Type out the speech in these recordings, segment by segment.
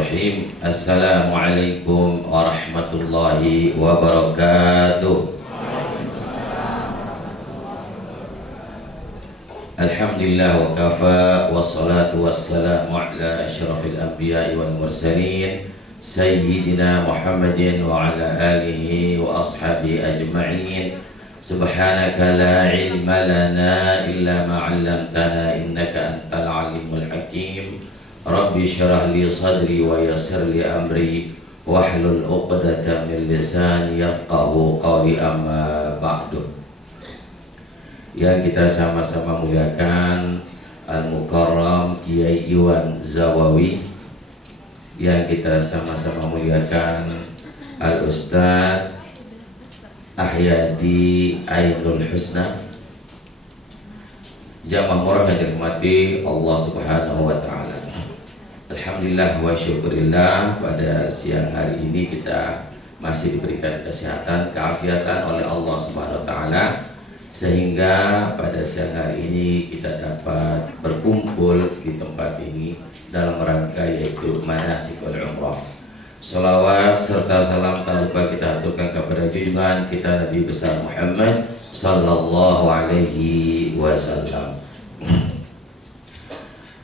Bismillahirrahmanirrahim. Assalamualaikum warahmatullahi wabarakatuh. Alhamdulillah wa kafa, wassalatu wassalamu ala asyrafil anbiya'i wal mursalin Sayyidina Muhammadin wa ala alihi wa ashabihi ajma'in. Subhanaka la ilma lana illa ma 'allamtana innaka antal alimul hakim. Rabbi syrah li sadri wa yassir li amri wahlul 'uqdatam min lisani yafqahu qawli, amma ba'du. Yang kita sama-sama muliakan Al-Mukarram Kiai Iwan Zawawi, yang kita sama-sama muliakan Al-Ustadz Ahyadi Ainul Husna, jamaah murah yang dirahmati Allah Subhanahu wa Ta'ala. Alhamdulillah wa syukurillah, pada siang hari ini kita masih diberikan kesehatan, keafiatan oleh Allah Subhanahu wa Ta'ala, sehingga pada siang hari ini kita dapat berkumpul di tempat ini dalam rangka yaitu manasikul umrah. Salawat serta salam tak lupa kita aturkan kepada junjungan kita Nabi besar Muhammad sallallahu alaihi wasallam.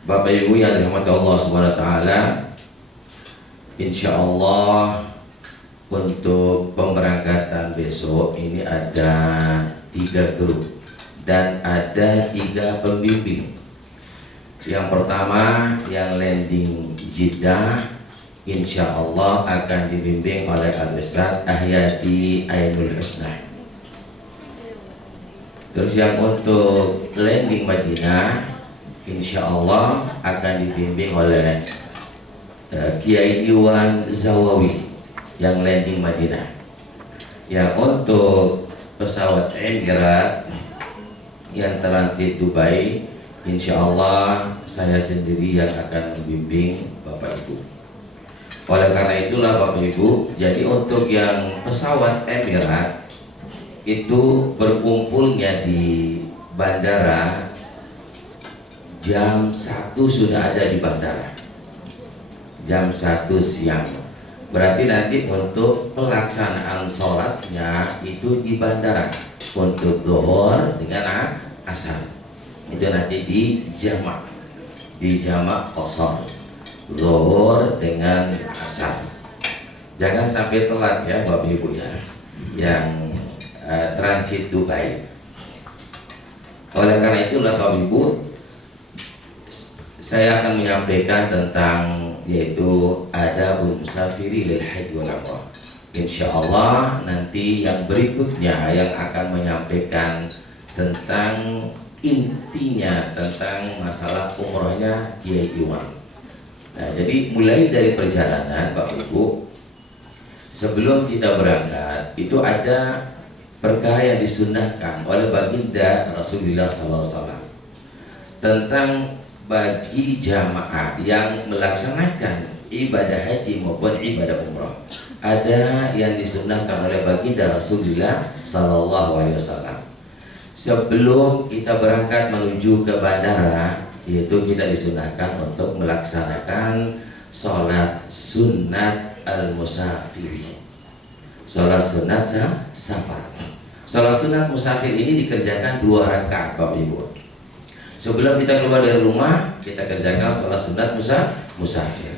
Bapak Ibu yang dirahmati Allah Subhanahu wa Ta'ala, insyaallah untuk pemberangkatan besok ini ada 3 grup dan ada 3 pembimbing. Yang pertama yang landing Jeddah, insya Allah akan dibimbing oleh Al-Ustadz Ahyadi Ainul Husna. Terus yang untuk landing Madinah, insya Allah akan dibimbing oleh Kiai Iwan Zawawi yang landing Madinah. Yang untuk pesawat Emirates yang transit Dubai, insya Allah saya sendiri yang akan membimbing Bapak Ibu. Oleh karena itulah Bapak Ibu, jadi untuk yang pesawat Emirates itu berkumpulnya di bandara jam 1 sudah ada di bandara, jam 1 siang. Berarti nanti untuk pelaksanaan sholatnya itu di bandara, untuk zuhur dengan asar itu nanti di jamak qashar, zuhur dengan asar. Jangan sampai telat ya Bapak Ibu ya, yang transit Dubai. Oleh karena itulah Bapak Ibu, saya akan menyampaikan tentang yaitu adabul musafiri lil haji wal umrah. Insyaallah nanti yang berikutnya yang akan menyampaikan tentang intinya tentang masalah umrohnya Kiai Iwan. Nah, jadi mulai dari perjalanan Bapak Ibu, sebelum kita berangkat itu ada perkara yang disunnahkan oleh baginda Rasulullah SAW tentang bagi jamaah yang melaksanakan ibadah haji maupun ibadah umrah. Ada yang disunnahkan oleh baginda Rasulullah SAW. Sebelum kita berangkat menuju ke bandara, yaitu kita disunnahkan untuk melaksanakan sholat sunat al-musafiri, sholat sunat safar. Sholat sunat musafir ini dikerjakan 2 rakaat Bapak Ibu. Sebelum kita keluar dari rumah, kita kerjakan sholat sunat musafir.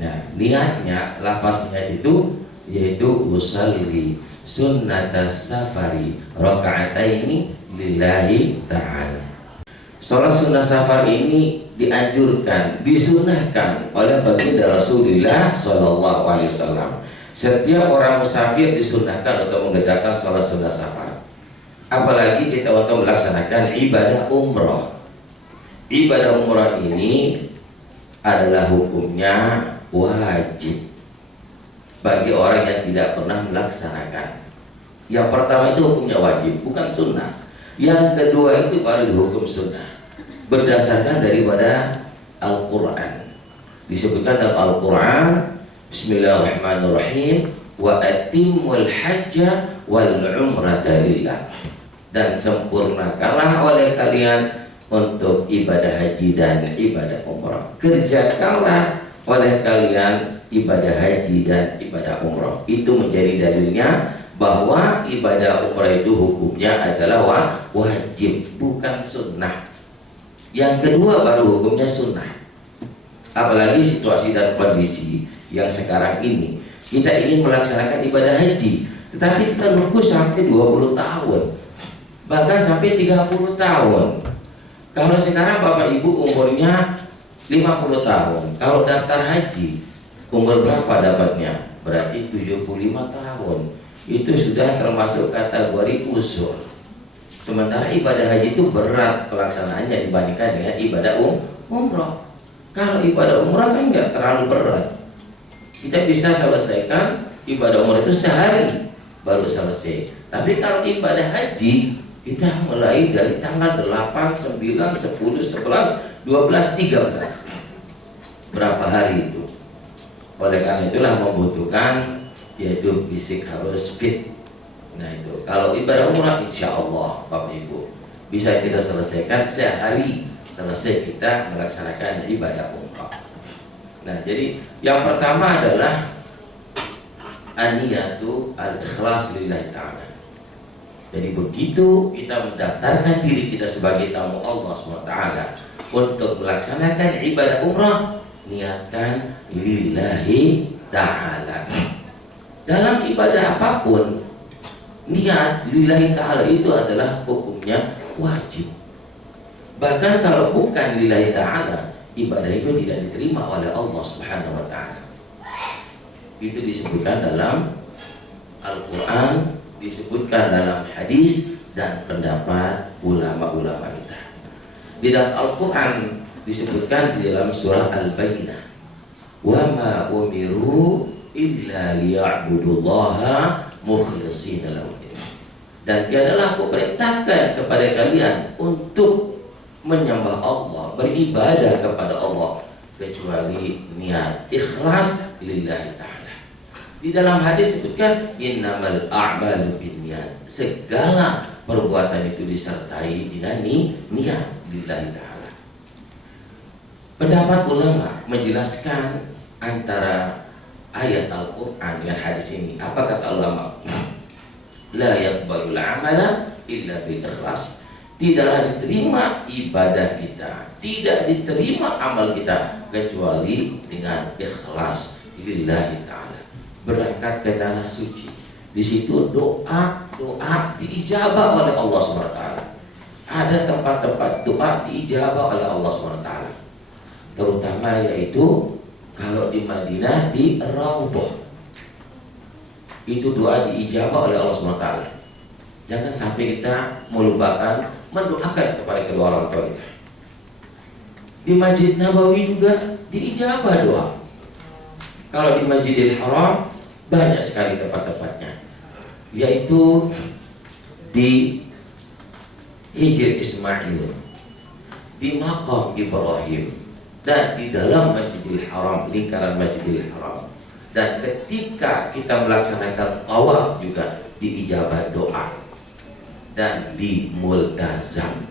Nah, niatnya, lafaznya itu yaitu usalli sunnatas safari raka'ataini lillahi ta'ala. Sholat sunat safar ini dianjurkan, disunahkan oleh baginda Rasulullah SAW. Setiap orang musafir disunahkan untuk mengerjakan sholat sunat safar. Apalagi kita untuk melaksanakan ibadah umroh. Ibadah umrah ini adalah hukumnya wajib bagi orang yang tidak pernah melaksanakan. Yang pertama itu hukumnya wajib, bukan sunnah. Yang kedua itu baru dihukum sunnah, berdasarkan daripada Al-Quran. Disebutkan dalam Al-Quran, Bismillahirrahmanirrahim, wa atimul hajja wal umrata lillah, dan sempurnakanlah oleh kalian untuk ibadah haji dan ibadah umrah. Kerjakanlah oleh kalian ibadah haji dan ibadah umrah. Itu menjadi dalilnya bahwa ibadah umrah itu hukumnya adalah wajib, bukan sunnah. Yang kedua baru hukumnya sunnah. Apalagi situasi dan kondisi yang sekarang ini, kita ingin melaksanakan ibadah haji, tetapi kita nunggu sampai 20 tahun, bahkan sampai 30 tahun. Kalau sekarang Bapak Ibu umurnya 50 tahun, kalau daftar haji umur berapa dapatnya? Berarti 75 tahun. Itu sudah termasuk kategori usur. Sementara ibadah haji itu berat pelaksanaannya dibandingkan dengan ibadah umrah. Kalau ibadah umrah kan nggak terlalu berat. Kita bisa selesaikan ibadah umrah itu sehari baru selesai. Tapi kalau ibadah haji, kita mulai dari tanggal 8, 9, 10, 11, 12, 13. Berapa hari itu? Oleh karena itulah membutuhkan, yaitu fisik harus fit. Nah itu, kalau ibadah umrah insya Allah Bapak Ibu bisa kita selesaikan sehari, selesai kita melaksanakan ibadah umrah. Nah jadi yang pertama adalah aniyatu al-ikhlas lillahi ta'ala. Jadi begitu kita mendaftarkan diri kita sebagai tamu Allah SWT untuk melaksanakan ibadah umrah, niatkan lillahi ta'ala. Dalam ibadah apapun, niat lillahi ta'ala itu adalah hukumnya wajib. Bahkan kalau bukan lillahi ta'ala, ibadah itu tidak diterima oleh Allah Subhanahu wa ta'ala. Itu disebutkan dalam Al-Quran, disebutkan dalam hadis dan pendapat ulama-ulama kita. Di dalam Al-Quran disebutkan di dalam surah Al-Bayyinah, wa ma umiru illa liya'budullaha mukhlishina lahu. Dan tiadalah aku perintahkan kepada kalian untuk menyembah Allah, beribadah kepada Allah, kecuali niat ikhlas lillahi ta'ala. Di dalam hadis disebutkan innamal a'malu binniyat. Segala perbuatan itu disertai dengan niat lillahi ta'ala. Pendapat ulama menjelaskan antara ayat Al-Quran dengan hadis ini. Apa kata ulama? La yaqbalul amala illa bil ikhlas. Tidaklah diterima ibadah kita, tidak diterima amal kita kecuali dengan ikhlas lillahi ta'ala. Berangkat ke tanah suci, di situ doa diijabah oleh Allah SWT. Ada tempat-tempat doa diijabah oleh Allah SWT, terutama yaitu kalau di Madinah di Raudhah, itu doa diijabah oleh Allah SWT. Jangan sampai kita melupakan mendoakan kepada kedua orang tua kita. Di Masjid Nabawi juga diijabah doa. Kalau di Masjidil Haram banyak sekali tempat-tempatnya, yaitu di Hijr Ismail, di Maqam Ibrahim, dan di dalam Masjidil Haram, lingkaran Masjidil Haram. Dan ketika kita melaksanakan tawaf juga diijabah doa, dan di multazam.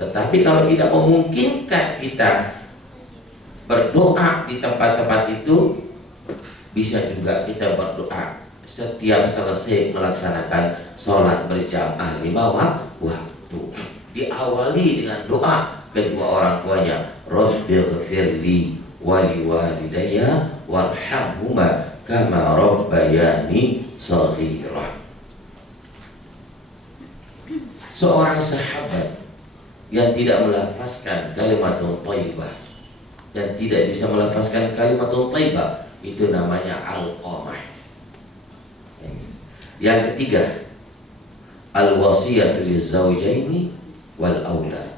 Tetapi kalau tidak memungkinkan kita berdoa di tempat-tempat itu, bisa juga kita berdoa setiap selesai melaksanakan sholat berjamaah 5 waktu. Diawali dengan doa kedua orang tuanya, Rabbighfirli wa liwalidayya warhamhuma kama rabbayani shaghira. Seorang sahabat yang tidak melafazkan kalimatun thayyibah dan tidak bisa melafazkan kalimatun thayyibah, itu namanya Alqamah. Yang ketiga, al-wasiyatu lizaujaini wal aulad.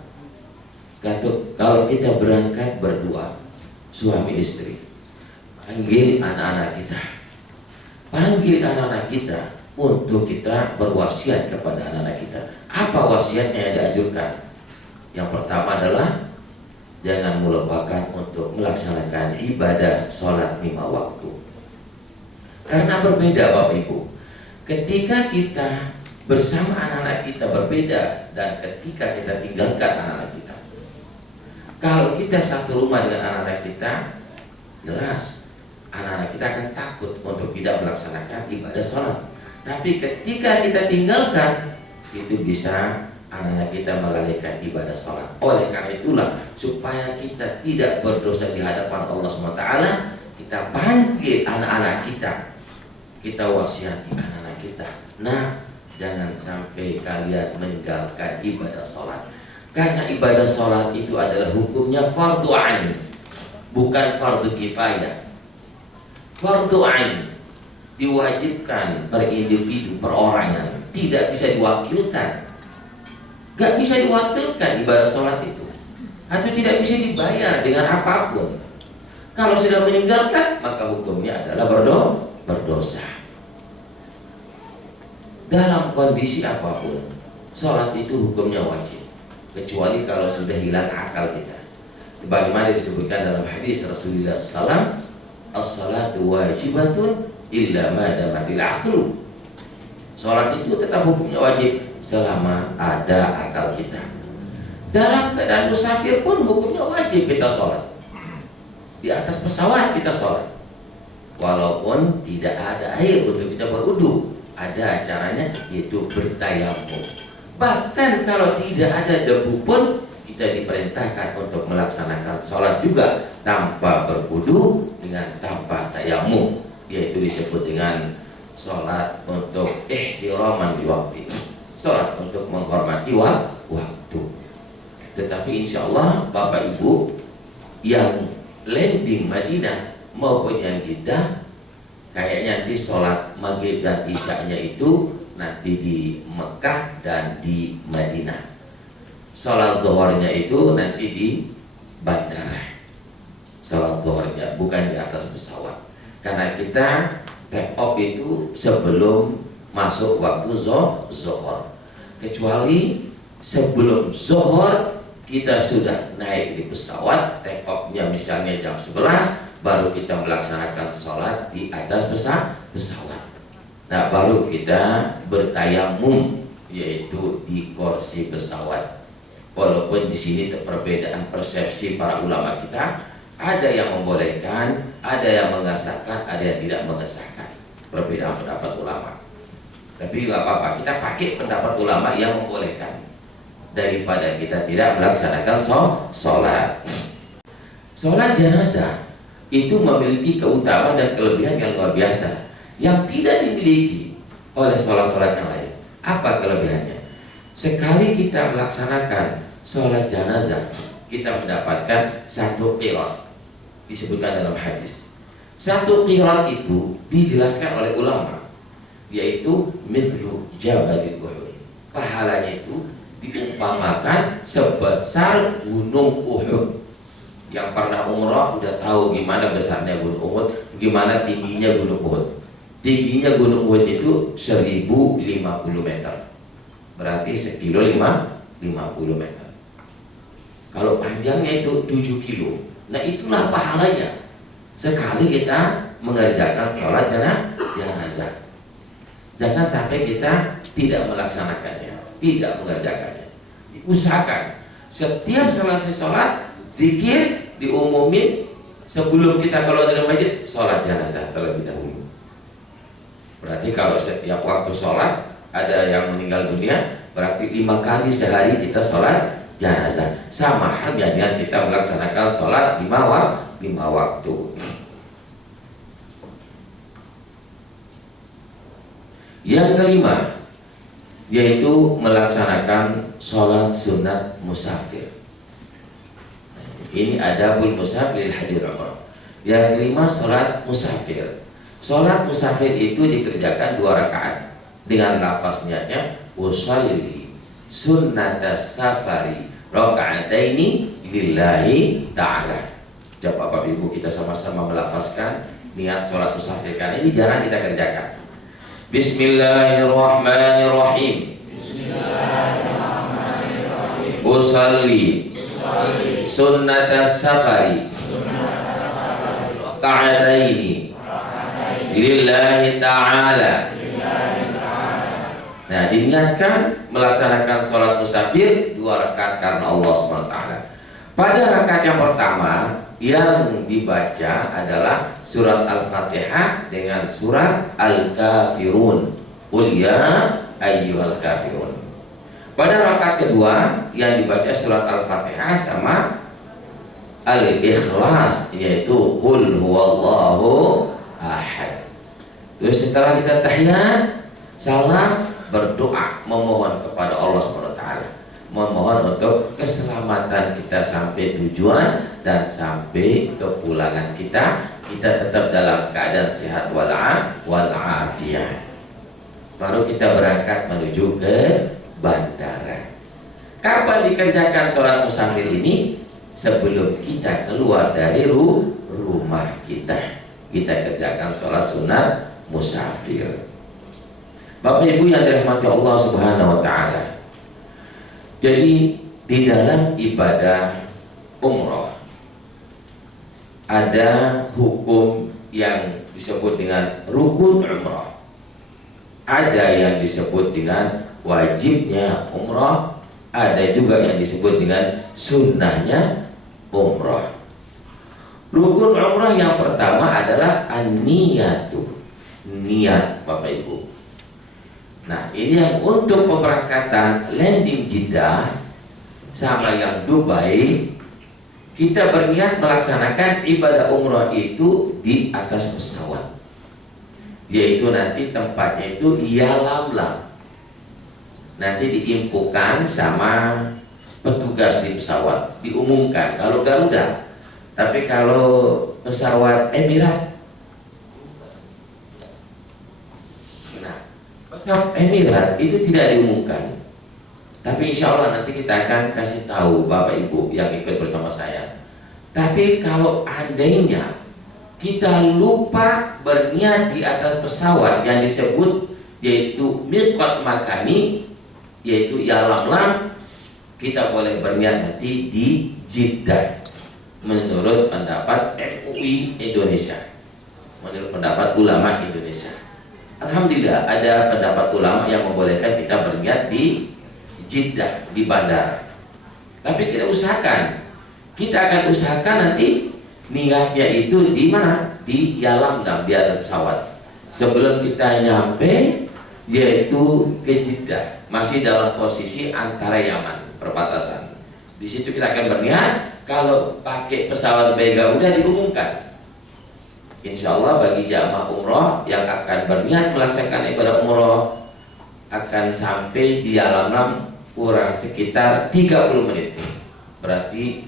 Kalau kita berangkat berdua, suami istri, panggil anak-anak kita untuk kita berwasiat kepada anak-anak kita. Apa wasiatnya yang dianjurkan? Yang pertama adalah jangan melupakan untuk melaksanakan ibadah sholat 5 waktu. Karena berbeda Bapak Ibu, ketika kita bersama anak-anak kita berbeda dan ketika kita tinggalkan anak-anak kita. Kalau kita satu rumah dengan anak-anak kita, jelas anak-anak kita akan takut untuk tidak melaksanakan ibadah sholat. Tapi ketika kita tinggalkan, itu bisa anak-anak kita melalaikan ibadah sholat. Oleh karena itulah, supaya kita tidak berdosa di hadapan Allah SWT, kita panggil anak-anak kita, kita wasiati anak-anak kita, nah, jangan sampai kalian meninggalkan ibadah sholat. Karena ibadah sholat itu adalah hukumnya fardu ain, bukan fardu kifayah. Fardu ain diwajibkan per individu, perorangan, tidak bisa diwakilkan. Gak bisa diwakilkan ibadah sholat itu, atau tidak bisa dibayar dengan apapun. Kalau sudah meninggalkan, maka hukumnya adalah berdosa. Dalam kondisi apapun, sholat itu hukumnya wajib, kecuali kalau sudah hilang akal kita. Sebagaimana disebutkan dalam hadis Rasulullah SAW, as-salatu wajibatun illa ma damatil aqlu. Sholat itu tetap hukumnya wajib selama ada akal kita. Dalam keadaan musafir pun hukumnya wajib kita sholat. Di atas pesawat kita sholat, walaupun tidak ada air untuk kita berwudu, ada caranya, yaitu bertayamum. Bahkan kalau tidak ada debu pun, kita diperintahkan untuk melaksanakan sholat juga tanpa berwudu, dengan tanpa tayamum, yaitu disebut dengan sholat untuk ihtiraman di waktu, sholat untuk menghormati waktu. Tetapi insya Allah Bapak Ibu yang landing Madinah maupun yang Jeddah, kayaknya nanti sholat maghrib dan isya'nya itu nanti di Mekah dan di Madinah. Sholat zuhurnya itu nanti di bandara. Sholat zuhurnya bukan di atas pesawat, karena kita take off itu sebelum masuk waktu zuhur. Kecuali sebelum zuhur kita sudah naik di pesawat, take off-nya misalnya jam 11, baru kita melaksanakan sholat di atas pesawat. Nah, baru kita bertayamum, yaitu di kursi pesawat. Walaupun di sini perbedaan persepsi para ulama kita, ada yang membolehkan, ada yang mengesahkan, ada yang tidak mengesahkan. Perbedaan pendapat ulama. Tapi nggak apa-apa, kita pakai pendapat ulama yang membolehkan daripada kita tidak melaksanakan sholat. Sholat jenazah itu memiliki keutamaan dan kelebihan yang luar biasa, yang tidak dimiliki oleh sholat-sholat yang lain. Apa kelebihannya? Sekali kita melaksanakan sholat jenazah, kita mendapatkan satu qirat. Disebutkan dalam hadis, satu qirat itu dijelaskan oleh ulama, yaitu mithlu jabalil Uhud. Pahalanya itu diumpamakan sebesar gunung Uhud. Yang pernah umrah udah tahu gimana besarnya gunung Uhud, gimana tingginya gunung Uhud. Tingginya gunung Uhud itu 1050 meter, berarti sekilo 50 meter. Kalau panjangnya itu 7 kilo. Nah, itulah pahalanya sekali kita mengerjakan sholat jenazah. Jangan sampai kita tidak melaksanakannya, tidak mengerjakannya. Diusahakan setiap selesai sholat, zikir diumumin. Sebelum kita keluar dari masjid, sholat jenazah terlebih dahulu. Berarti kalau setiap waktu sholat ada yang meninggal dunia, berarti 5 kali sehari kita sholat jenazah. Sama halnya dengan kita melaksanakan sholat 5 waktu. Yang kelima, yaitu melaksanakan sholat sunat musafir. Ini adabul musafir haji umrah. Yang kelima, sholat musafir. Sholat musafir itu dikerjakan 2 rakaat dengan lafaz niatnya usolli sunnatas safari rakaataini lillahi ta'ala. Coba Bapak Ibu kita sama-sama melafazkan niat sholat musafir, karena ini jarang kita kerjakan. Bismillahirrahmanirrahim. Usalli sunnatas safari raka'ataini lillahi ta'ala. Nah, diniatkan melaksanakan sholat musafir 2 rakaat karena Allah SWT. Pada rakaat yang pertama yang dibaca adalah surat Al-Fatihah dengan surat Al-Kafirun. Qul ya ayyuhal kafirun. Pada rakaat kedua yang dibaca surat Al-Fatihah sama Al-Ikhlas, yaitu Qul huwallahu ahad. Terus setelah kita tahiyat, salam, berdoa memohon kepada Allah SWT, memohon untuk keselamatan kita sampai tujuan dan sampai kepulangan kita tetap dalam keadaan sehat walafiat. Baru kita berangkat menuju ke bandara. Kapan dikerjakan sholat musafir ini? Sebelum kita keluar dari rumah kita kerjakan sholat sunat musafir. Bapak Ibu yang dirahmati Allah Subhanahu wa taala. Jadi di dalam ibadah umroh ada hukum yang disebut dengan rukun umroh. Ada yang disebut dengan wajibnya umroh, ada juga yang disebut dengan sunnahnya umroh. Rukun umroh yang pertama adalah an-niyatu, niat Bapak Ibu. Nah, ini yang untuk pemberangkatan landing Jeddah sama yang Dubai, kita berniat melaksanakan ibadah umroh itu di atas pesawat, yaitu nanti tempatnya itu Yalamlam. Nanti diinfokan sama petugas di pesawat, diumumkan kalau Garuda. Tapi kalau pesawat Emirat, pesawat Emirat itu tidak diumumkan. Tapi insya Allah nanti kita akan kasih tahu Bapak Ibu yang ikut bersama saya. Tapi kalau andainya kita lupa berniat di atas pesawat yang disebut yaitu miqat makani, yaitu Yalamlam, kita boleh berniat nanti di Jeddah menurut pendapat MUI Indonesia, menurut pendapat ulama Indonesia. Alhamdulillah ada pendapat ulama yang membolehkan kita berniat di Jeddah, di bandara. Tapi kita akan usahakan nanti niatnya itu di mana? Di Yalamlam, di atas pesawat. Sebelum kita nyampe yaitu ke Jeddah, masih dalam posisi antara Yaman, perbatasan. Di situ kita akan berniat. Kalau pakai pesawat Garuda diumumkan. Insya Allah bagi jamaah umroh yang akan berniat melaksanakan ibadah umroh akan sampai di Yalamlam kurang sekitar 30 menit. Berarti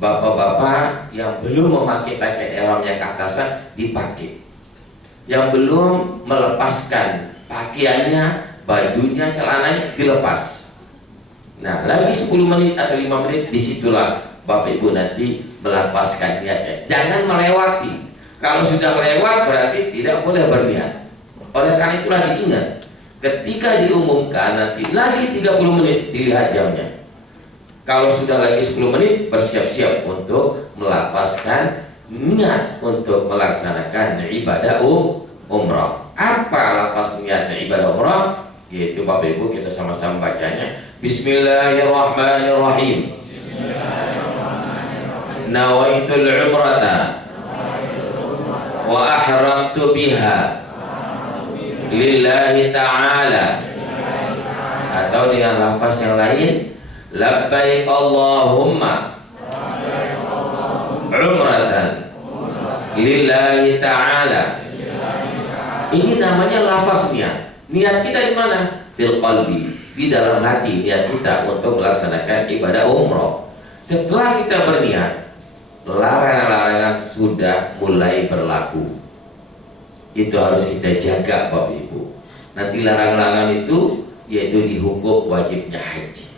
bapak-bapak yang belum memakai pakaian ihramnya ke atasan dipakai. Yang belum melepaskan pakaiannya, bajunya, celananya dilepas. Nah, lagi 10 menit atau 5 menit disitulah Bapak Ibu nanti melafazkan niatnya. Jangan melewati. Kalau sudah lewat berarti tidak boleh berniat. Oleh karena itulah diingat, ketika diumumkan nanti lagi 30 menit dilihat jamnya. Kalau sudah lagi 10 menit bersiap-siap untuk melafazkan niat untuk melaksanakan ibadah umrah. Apa lafaz niatnya ibadah umrah? Yaitu Bapak Ibu kita sama-sama bacanya. Bismillahirrahmanirrahim. Nawaitul umrata wa ahramtu biha lillahi ta'ala. Atau dengan lafaz yang lain, labbaik Allahumma umratan lillahi ta'ala. Ini namanya lafaznya. Niat kita di mana? Fil qalbi, di dalam hati niat kita untuk melaksanakan ibadah umroh. Setelah kita berniat, larangan-larangan sudah mulai berlaku. Itu harus kita jaga Bapak Ibu. Nanti larangan-larangan itu yaitu dihukum wajibnya haji.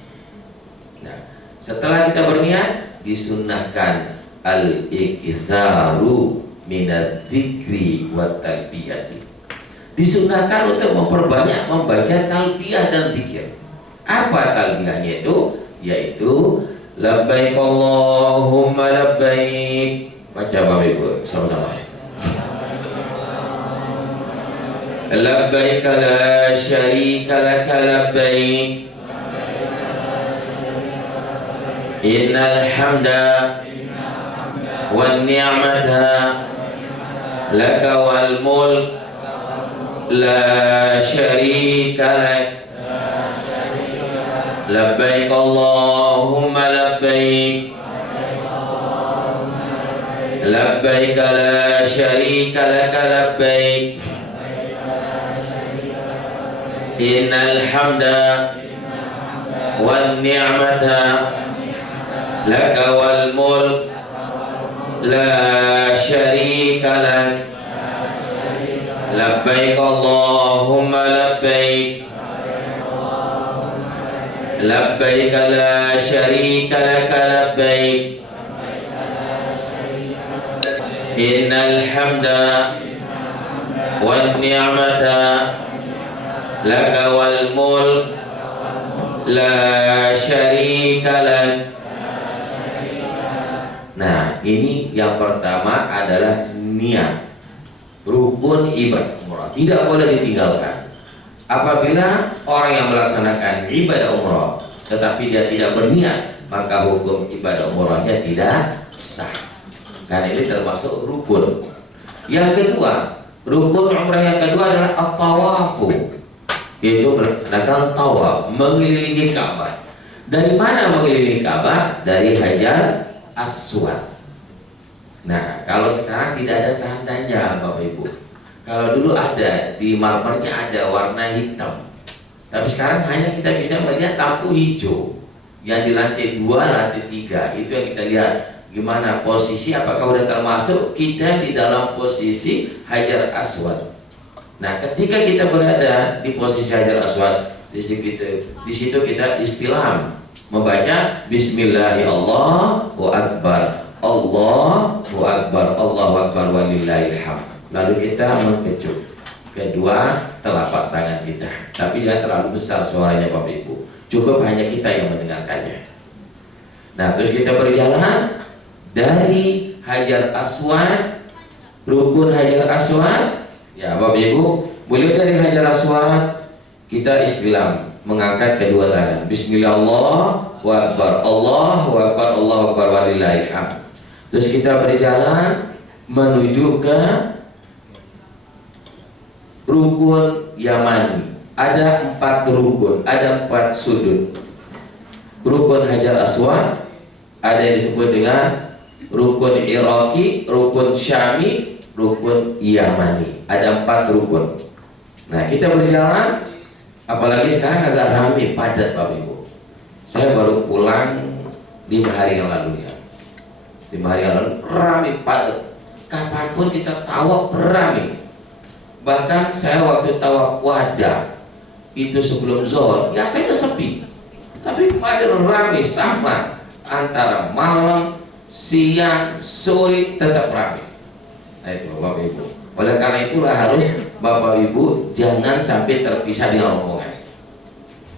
Nah, setelah kita berniat disunnahkan al-iktsaru minadz-dzikri wat talbiyati. Disunnahkan untuk memperbanyak membaca talbiyah dan zikir. Apa talbiyahnya itu? Yaitu labbaik Allahumma labbaik. Baca Bapak Ibu sama-sama. Labbaik la syarika laka labbaik. Innal hamda wan ni'mata laka wal mulk la syarika lak labbaik Allahumma labbaik labbaik la syarika laka labbaik innal hamda wan ni'mata laka wal mulk la syarika lak labbaik Allahumma labbaik labbaik la syarika laka labbaik innal hamda wan ni'mata laka wal mulk la syarika lak. Nah, ini yang pertama adalah niat. Rukun ibadah umrah tidak boleh ditinggalkan. Apabila orang yang melaksanakan ibadah umrah tetapi dia tidak berniat, maka hukum ibadah umrahnya tidak sah. Karena ini termasuk rukun. Yang kedua, rukun umrah yang kedua adalah at-tawafu, yaitu melaksanakan tawaf, mengelilingi Ka'bah. Dari mana mengelilingi Ka'bah? Dari Hajar Aswad. Nah, kalau sekarang tidak ada tandanya, Bapak Ibu. Kalau dulu ada, di marmernya ada warna hitam. Tapi sekarang hanya kita bisa melihat lampu hijau yang di lantai 2, lantai 3. Itu yang kita lihat. Gimana posisi, apakah sudah termasuk kita di dalam posisi Hajar Aswad. Nah, ketika kita berada di posisi Hajar Aswad, di situ kita istilam, membaca Bismillahirrahmanirrahim, Allahu Akbar, Allahu Akbar walillahilhamd. Lalu kita mengecup kedua telapak tangan kita, tapi jangan terlalu besar suaranya Bapak Ibu, cukup hanya kita yang mendengarkannya. Nah, terus kita berjalan dari Hajar Aswad, rukun Hajar Aswad. Ya Bapak Ibu, mulai dari Hajar Aswad kita istilam, mengangkat kedua tangan, Bismillah, Allahu Akbar, Allahu Akbar, Allahu Akbar walillahilhamd. Terus kita berjalan menuju ke rukun Yamani. Ada 4 rukun, ada 4 sudut. Rukun Hajar Aswad ada yang disebut dengan rukun Iraqi, rukun Syami, rukun Yamani. Ada 4 rukun. Nah, kita berjalan, apalagi sekarang agak ramai, padat Bapak Ibu. Saya baru pulang 5 hari yang lalu ya. 5 hari yang lalu ramai, padat. Kapanpun kita tawaf ramai. Bahkan saya waktu tawaf Wada itu sebelum zuhur, ya saya udah sepi. Tapi kemarin ramai sama, antara malam, siang, sore tetap ramai. Nah itu Bapak Ibu. Oleh karena itulah harus Bapak Ibu jangan sampai terpisah dengan rombongan,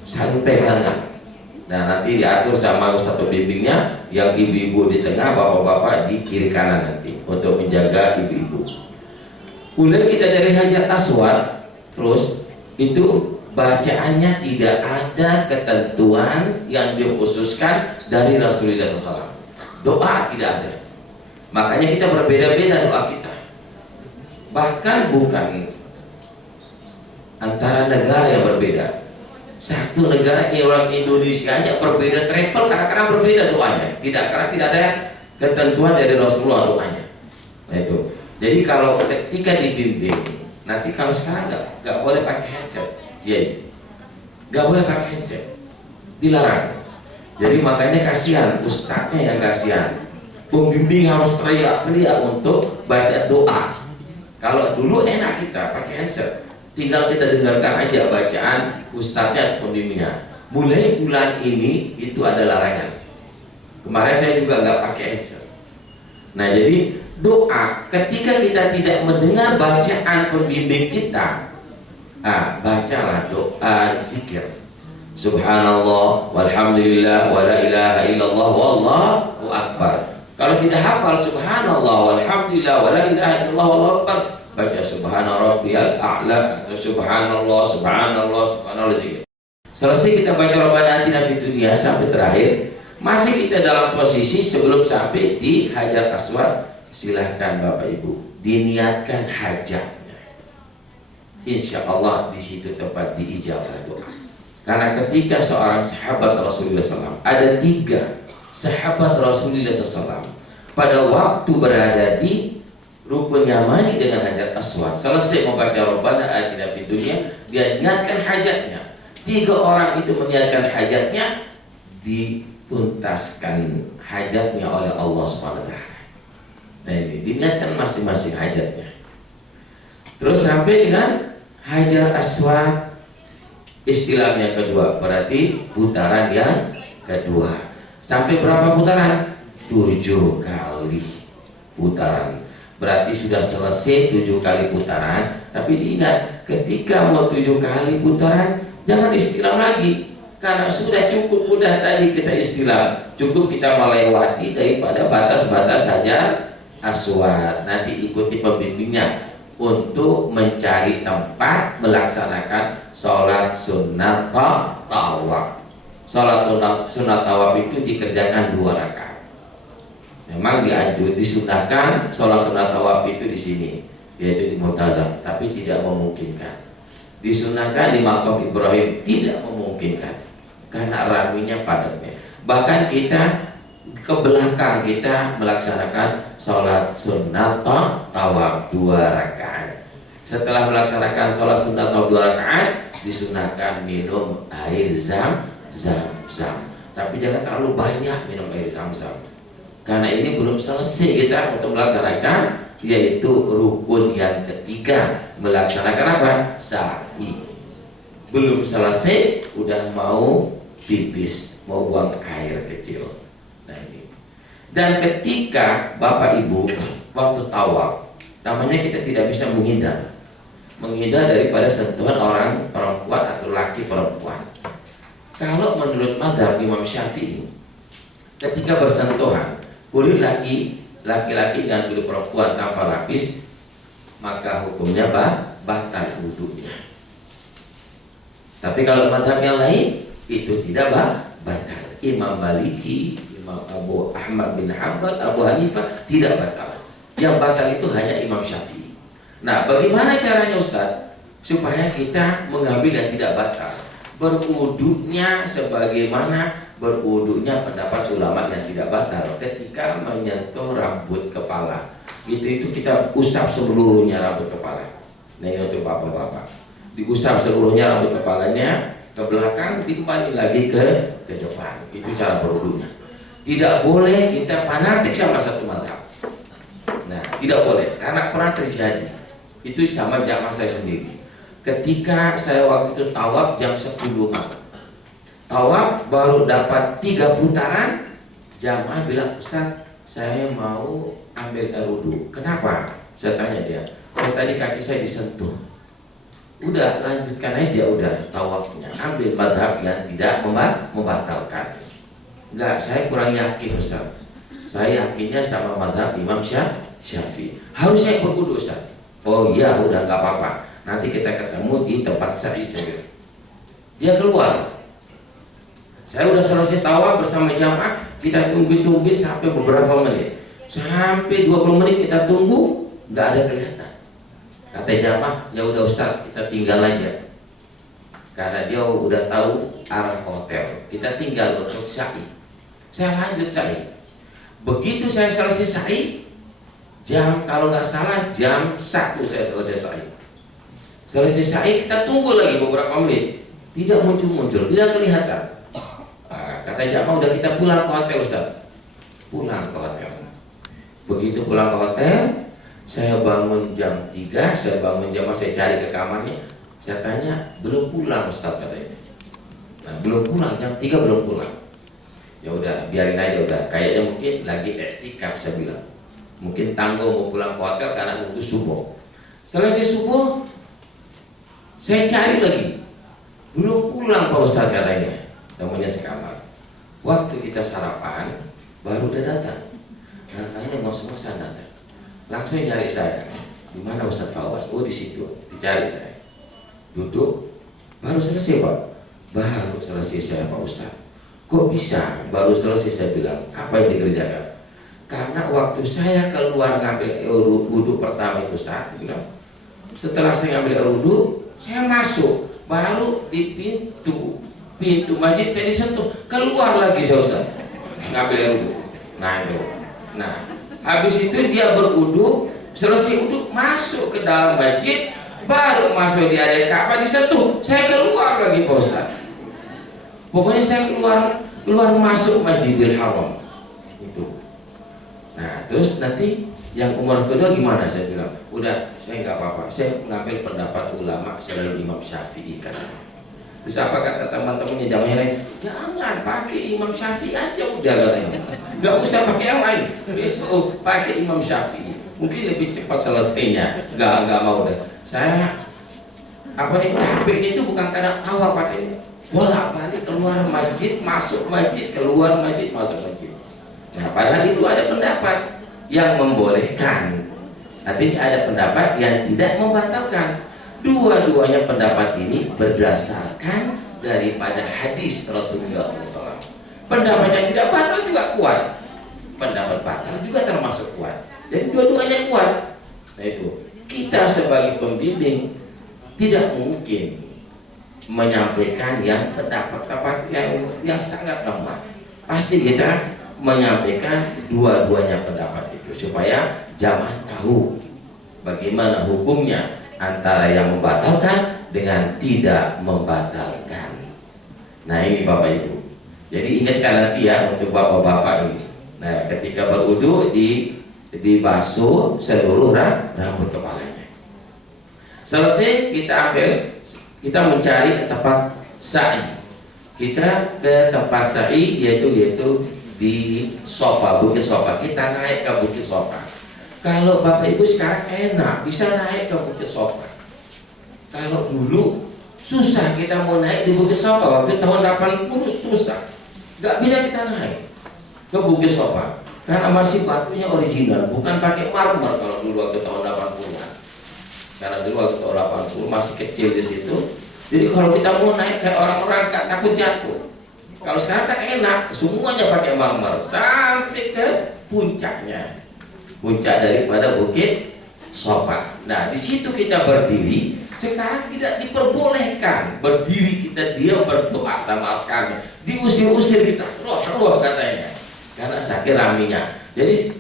saling pegangan. Nah nanti diatur sama Ustaz pembimbingnya, yang ibu-ibu di tengah, bapak-bapak di kiri kanan nanti untuk menjaga ibu-ibu. Mulai kita dari Hajar Aswad, terus itu bacaannya tidak ada ketentuan yang dikhususkan dari Rasulullah SAW. Doa tidak ada. Makanya kita berbeda-beda doa kita. Bahkan bukan antara negara yang berbeda. Satu negara orang Indonesia aja berbeda triple karena berbeda doanya. Karena tidak ada ketentuan dari Rasulullah doanya. Nah itu. Jadi kalau ketika dibimbing, nanti kalau sekarang nggak boleh pakai headset, ya, nggak boleh pakai headset, dilarang. Jadi makanya kasihan ustadznya yang kasihan. Pembimbing harus teriak-teriak untuk baca doa. Kalau dulu enak kita pakai headset, tinggal kita dengarkan aja bacaan ustadznya atau pembimbingnya. Mulai bulan ini itu ada larangan. Kemarin saya juga nggak pakai headset. Nah jadi doa ketika kita tidak mendengar bacaan pembimbing kita, bacalah doa zikir. Subhanallah walhamdulillah wa la ilaha illallah wallahu akbar. Kalau tidak hafal subhanallah walhamdulillah wa la ilaha illallah wallahu akbar, baca subhana rabbiyal a'la atau subhanallah subhanallah subhanallah zikir. Selesai kita baca Rabbana atina fid dunya sampai terakhir, Masih kita dalam posisi sebelum sampai di Hajar Aswad, silahkan Bapak Ibu diniatkan hajatnya. Insya Allah di situ tempat diijabah doa. Karena ketika seorang sahabat Rasulullah SAW, ada 3 sahabat Rasulullah SAW pada waktu berada di rukun Yamani dengan Hajar Aswad, selesai membaca Rabbana atina fid dunya, dia niatkan hajatnya. 3 orang itu meniatkan hajatnya, dituntaskan hajatnya oleh Allah Subhanahu wa taala. Nah, ini diniatkan masing-masing hajatnya. Terus sampai dengan Hajar Aswad, istilahnya kedua, berarti putaran yang kedua. Sampai berapa putaran? 7 kali putaran. Berarti sudah selesai 7 kali putaran. Tapi diingat, ketika mau 7 kali putaran, jangan istilam lagi. Karena sudah cukup mudah tadi kita istilam. Cukup kita melewati daripada batas-batas Hajar Aswad. Nanti ikuti pembimbingnya untuk mencari tempat melaksanakan sholat sunat tawaf. Sholat sunat tawaf itu dikerjakan 2 rakaat. Memang disunahkan sholat sunat tawaf itu di sini, yaitu di Multazam, tapi tidak memungkinkan. Disunahkan di Maqam Ibrahim, tidak memungkinkan karena raminya padatnya. Bahkan kita ke belakang kita melaksanakan sholat sunat tawaf 2 rakaat. Setelah melaksanakan sholat sunat tawaf 2 rakaat, disunahkan minum air zam-zam. Tapi jangan terlalu banyak minum air zam-zam, karena ini belum selesai kita untuk melaksanakan, yaitu rukun yang ketiga, melaksanakan apa? Sa'i. Belum selesai, udah mau pipis, mau buang air kecil. Nah ini. Dan ketika Bapak Ibu waktu tawaf, namanya kita tidak bisa menghindar daripada sentuhan orang perempuan atau laki perempuan. Kalau menurut mazhab Imam Syafi'i, ketika bersentuhan kulit laki-laki dan kulit perempuan tanpa lapis, maka hukumnya batal wudunya. Tapi kalau mazhab yang lain itu tidak batal. Imam Maliki, Imam Abu Ahmad bin Hanbal, Abu Hanifah tidak batal. Yang batal itu hanya Imam Syafi'i. Nah, bagaimana caranya Ustaz supaya kita mengambil yang tidak batal? Berwudunya sebagaimana berwudunya pendapat ulama yang tidak batal ketika menyentuh rambut kepala. Itu kita usap seluruhnya rambut kepala. Nah, ini untuk bapak-bapak. Diusap seluruhnya rambut kepalanya ke belakang, dikembali lagi ke depan. Itu cara berwudunya. Tidak boleh kita fanatik sama satu mazhab. Nah, tidak boleh karena pernah terjadi. Itu sama jamaah saya sendiri. Ketika saya waktu itu tawaf jam 10 malam. Tawaf baru dapat 3 putaran, jamaah bilang, Ustaz, saya mau ambil air wudu. Kenapa? Saya tanya dia. Tadi kaki saya disentuh. Udah lanjutkan aja, udah tawafnya. Ambil mazhab yang tidak membatalkan. Enggak, saya kurang yakin Ustaz. Saya yakinnya sama mazhab Imam Syafi'i. Harus saya berwudu Ustaz. Oh iya, udah nggak apa-apa. Nanti kita ketemu di tempat sa'i saja. Dia keluar. Saya udah selesai tawaf bersama jamaah. Kita tungguin sampai beberapa menit. Sampai 20 menit kita tunggu, nggak ada kelihatan. Kata jamaah, ya udah Ustaz, kita tinggal aja. Karena dia udah tahu arah hotel. Kita tinggal untuk sa'i. Saya lanjut sa'i. Begitu saya selesai sa'i, kalau nggak salah jam 1 saya selesai sa'i. Selesai sa'i kita tunggu lagi beberapa menit, tidak muncul, tidak kelihatan. Kata jamaah, udah kita pulang ke hotel Ustaz. Pulang ke hotel. Begitu pulang ke hotel, saya bangun jam 3, saya bangun jamaah, saya cari ke kamarnya. Saya tanya, belum pulang Ustaz katanya. Nah, belum pulang, jam 3 belum pulang. Ya udah, biarin aja udah. Kayaknya mungkin lagi iktikaf saya bilang. Mungkin tangguh mau pulang ke hotel karena nunggu subuh. Selesai subuh, saya cari lagi, belum pulang Pak Ustaz katanya. Temunya sekamar. Waktu kita sarapan, baru dia datang. Katanya mau ngos-ngosan datang. Langsung nyari saya. Di mana Ustaz Fawaz? Oh di situ. Dicari saya. Duduk. Baru selesai Pak. Baru selesai saya Pak Ustaz. Kok bisa? Baru selesai saya bilang, apa yang dikerjakan? Karena waktu saya keluar ngambil air wudhu pertama itu Ustaz, bilang, setelah saya ngambil air wudhu, saya masuk, baru di pintu masjid saya disentuh, keluar lagi saya Ustaz, ngambil air wudhu. Nah itu, nah habis itu dia berwudhu, selesai wudhu masuk ke dalam masjid, baru masuk di area Ka'bah disentuh, saya keluar lagi Pak Ustaz. Pokoknya saya keluar masuk Masjidil Haram itu. Nah terus nanti yang umrah kedua gimana? Saya bilang udah, saya nggak apa-apa, saya mengambil pendapat ulama selain Imam Syafi'i kan. Terus apa kata teman-temannya jamaah lain? Jangan pakai Imam Syafi'i aja udah katanya, nggak usah pakai yang lain. Besok pakai Imam Syafi'i, mungkin lebih cepat selesainya. Nggak mau deh. Saya apa nih, capek itu bukan karena tawa pakai bolak-balik keluar masjid, masuk masjid, keluar masjid, masuk masjid. Nah, padahal itu ada pendapat yang membolehkan, artinya ada pendapat yang tidak membatalkan. Dua-duanya pendapat ini berdasarkan daripada hadis Rasulullah SAW. Pendapat yang tidak batal juga kuat, pendapat batal juga termasuk kuat. Jadi dua-duanya kuat. Nah itu, kita sebagai pembimbing tidak mungkin menyampaikan yang pendapat yang sangat lemah. Pasti kita menyampaikan dua-duanya pendapat itu supaya jamaah tahu bagaimana hukumnya antara yang membatalkan dengan tidak membatalkan. Nah ini Bapak Ibu, jadi ingatkan nanti ya untuk bapak-bapak ini. Nah ketika berwudu dibasuh seluruh rambut kepalanya. Selesai kita mencari tempat sa'i. Kita ke tempat sa'i yaitu di Sofa, Bukit Sofa. Kita naik ke Bukit Sofa. Kalau Bapak Ibu sekarang enak bisa naik ke Bukit Sofa. Kalau dulu susah kita mau naik di Bukit Sofa, waktu tahun 80 susah, nggak bisa kita naik ke Bukit Sofa karena masih batunya original, bukan pakai marmer kalau dulu waktu tahun 80-an. Karena dulu waktu tahun 80 masih kecil di situ. Jadi kalau kita mau naik kayak orang-orang takut jatuh. Kalau sekarang kan enak, semuanya pakai marmer sampai ke puncaknya. Puncak daripada Bukit Sofa. Nah, di situ kita berdiri. Sekarang tidak diperbolehkan berdiri, kita diam berdoa sama askarnya. Diusir-usir kita, roh katanya. Karena saking raminya. Jadi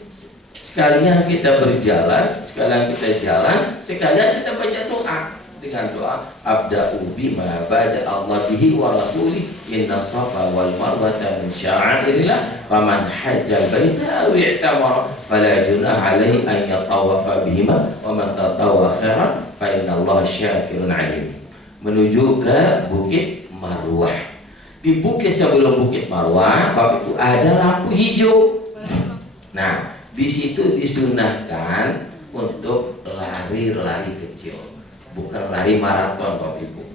sekalian kita berjalan, sekalian kita jalan, sekalian kita baca doa dengan doa abda'u bima bada Allah bihi wa rasulih inna safa wal marwata min sya'airillah faman hajjal baita aw i'tamara fala junaha alaihi an yatawafa bihima wa man tatawwa khairan fa innallaha syakirun alim. Menuju ke Bukit Marwah. Di bukit sebelum Bukit Marwah, Bapak Ibu, ada lampu hijau. Nah, di situ disunahkan untuk lari-lari kecil, bukan lari maraton Bapak Ibu.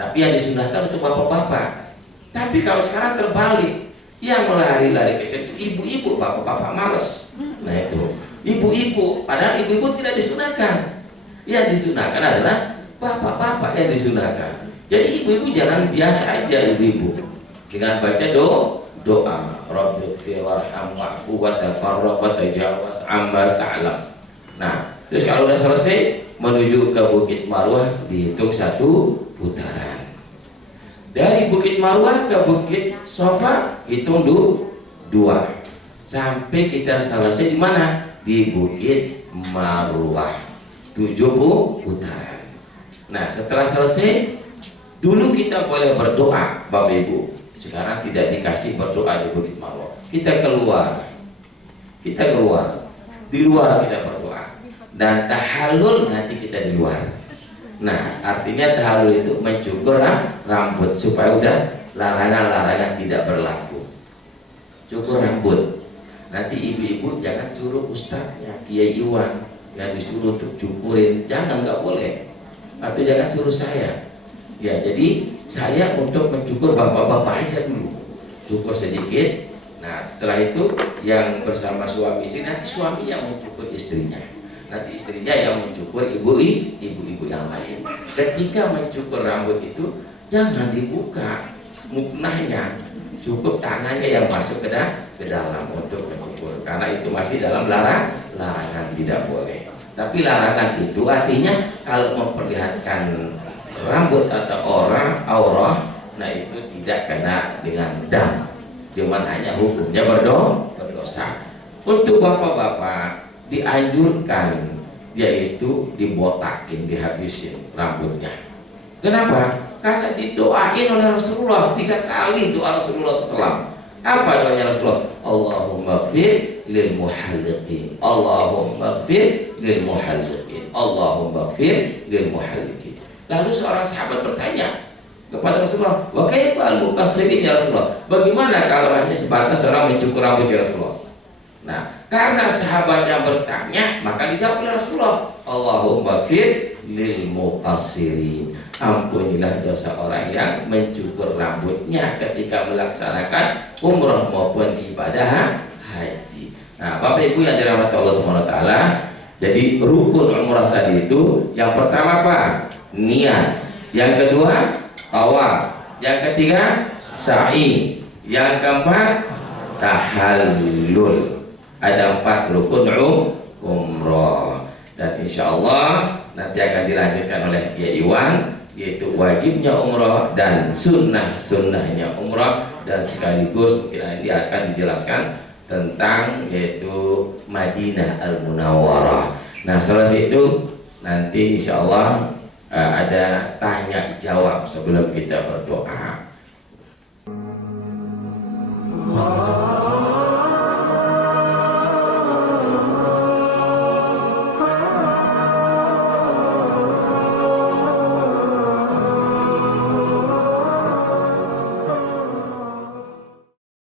Tapi yang disunahkan untuk bapak-bapak. Tapi kalau sekarang terbalik, yang lari-lari kecil itu ibu-ibu, bapak-bapak males. Nah itu, ibu-ibu, padahal ibu-ibu tidak disunahkan. Yang disunahkan adalah bapak-bapak yang disunahkan. Jadi ibu-ibu jangan biasa aja ibu-ibu dengan baca doa Rabbighfir warham wa'fu wa tafarraq wa tajawaz amma ta'lam. Nah, terus kalau udah selesai menuju ke Bukit Marwah dihitung 1 putaran. Dari Bukit Marwah ke Bukit Sofa hitung 2. Sampai kita selesai di mana? Di Bukit Marwah 70 putaran. Nah, setelah selesai dulu kita boleh berdoa Bapak Ibu. Sekarang tidak dikasih berdoa di Bukit Marwah. Kita keluar. Di luar kita berdoa. Dan tahallul nanti kita di luar. Nah, artinya tahallul itu mencukur rambut supaya udah larangan-larangan tidak berlaku. Cukur rambut. Nanti ibu-ibu jangan suruh ustadznya Kiai Iwan yang disuruh untuk cukurin, jangan, nggak boleh. Atau jangan suruh saya. Ya, jadi saya untuk mencukur bapak-bapak aja dulu, cukur sedikit. Nah setelah itu yang bersama suami istri, nanti suami yang mencukur istrinya, nanti istrinya yang mencukur ibu-ibu yang lain. Ketika mencukur rambut itu jangan dibuka, muknahnya, cukup tangannya yang masuk ke dalam untuk mencukur, karena itu masih dalam larangan, tidak boleh. Tapi larangan itu artinya kalau memperlihatkan rambut atau aurah, nah itu tidak kena dengan dam, cuman hanya hukumnya berdosa. Untuk bapak-bapak dianjurkan yaitu dibotakin, dihabisin rambutnya. Kenapa? Karena didoain oleh Rasulullah 3 kali doa Rasulullah SAW. Apa doanya Rasulullah? Allahumma fir lil muhalliqin, Allahumma fir lil muhalliqin, Allahumma fir lil muhalliqin. Lalu seorang sahabat bertanya kepada Rasulullah, wa kaifa al-muqassirin ya Rasulullah? Bagaimana kalau hanya sebatas orang mencukur rambut ya Rasulullah? Nah, karena sahabat yang bertanya, maka dijawab oleh Rasulullah, Allahumma fir lil muqassirin, ampunilah dosa orang yang mencukur rambutnya ketika melaksanakan umrah maupun ibadah haji. Nah, Bapak Ibu yang dirahmati Allah SWT, jadi rukun umrah tadi itu yang pertama apa? Niat. Yang kedua tawaf. Yang ketiga sa'i. Yang keempat tahallul. Ada 4 rukun umrah, dan insya Allah nanti akan dilanjutkan oleh Kiai Iwan, yaitu wajibnya umrah dan sunnahnya umrah, dan sekaligus mungkin nanti akan dijelaskan tentang yaitu Madinah Al-Munawwarah. Nah, setelah itu nanti insya Allah ada tanya jawab sebelum kita berdoa.